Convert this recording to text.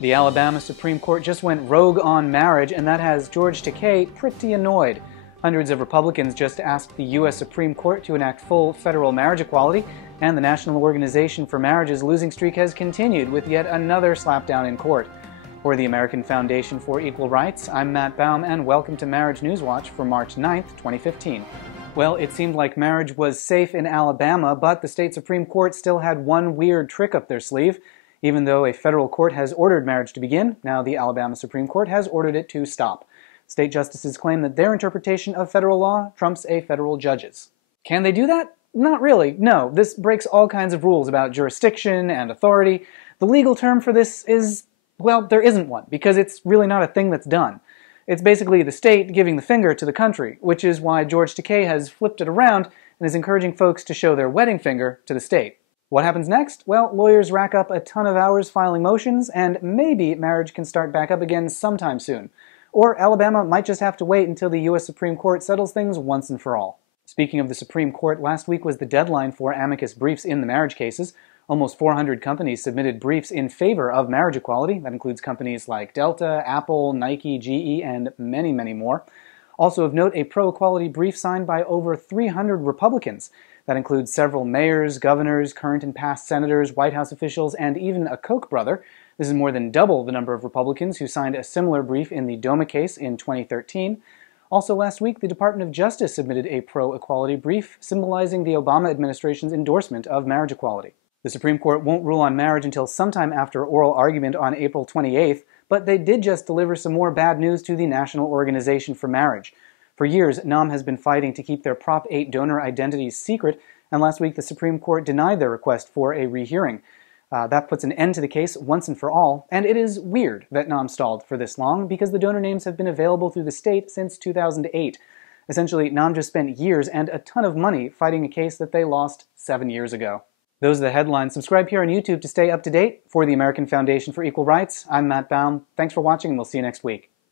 The Alabama Supreme Court just went rogue on marriage, and that has George Takei pretty annoyed. Hundreds of Republicans just asked the U.S. Supreme Court to enact full federal marriage equality, and the National Organization for Marriage's losing streak has continued with yet another slapdown in court. For the American Foundation for Equal Rights, I'm Matt Baum, and welcome to Marriage News Watch for March 9th, 2015. Well, it seemed like marriage was safe in Alabama, but the state Supreme Court still had one weird trick up their sleeve. Even though a federal court has ordered marriage to begin, now the Alabama Supreme Court has ordered it to stop. State justices claim that their interpretation of federal law trumps a federal judge's. Can they do that? Not really, no. This breaks all kinds of rules about jurisdiction and authority. The legal term for this is, well, there isn't one, because it's really not a thing that's done. It's basically the state giving the finger to the country, which is why George Takei has flipped it around and is encouraging folks to show their wedding finger to the state. What happens next? Well, lawyers rack up a ton of hours filing motions, and maybe marriage can start back up again sometime soon. Or Alabama might just have to wait until the U.S. Supreme Court settles things once and for all. Speaking of the Supreme Court, last week was the deadline for amicus briefs in the marriage cases. Almost 400 companies submitted briefs in favor of marriage equality. That includes companies like Delta, Apple, Nike, GE, and many, many more. Also of note, a pro-equality brief signed by over 300 Republicans. That includes several mayors, governors, current and past senators, White House officials, and even a Koch brother. This is more than double the number of Republicans who signed a similar brief in the DOMA case in 2013. Also last week, the Department of Justice submitted a pro-equality brief symbolizing the Obama administration's endorsement of marriage equality. The Supreme Court won't rule on marriage until sometime after oral argument on April 28th, but they did just deliver some more bad news to the National Organization for Marriage. For years, NOM has been fighting to keep their Prop 8 donor identities secret, and last week the Supreme Court denied their request for a rehearing. That puts an end to the case once and for all, and it is weird that NOM stalled for this long because the donor names have been available through the state since 2008. Essentially, NOM just spent years and a ton of money fighting a case that they lost 7 years ago. Those are the headlines. Subscribe here on YouTube to stay up to date. For the American Foundation for Equal Rights, I'm Matt Baum. Thanks for watching, and we'll see you next week.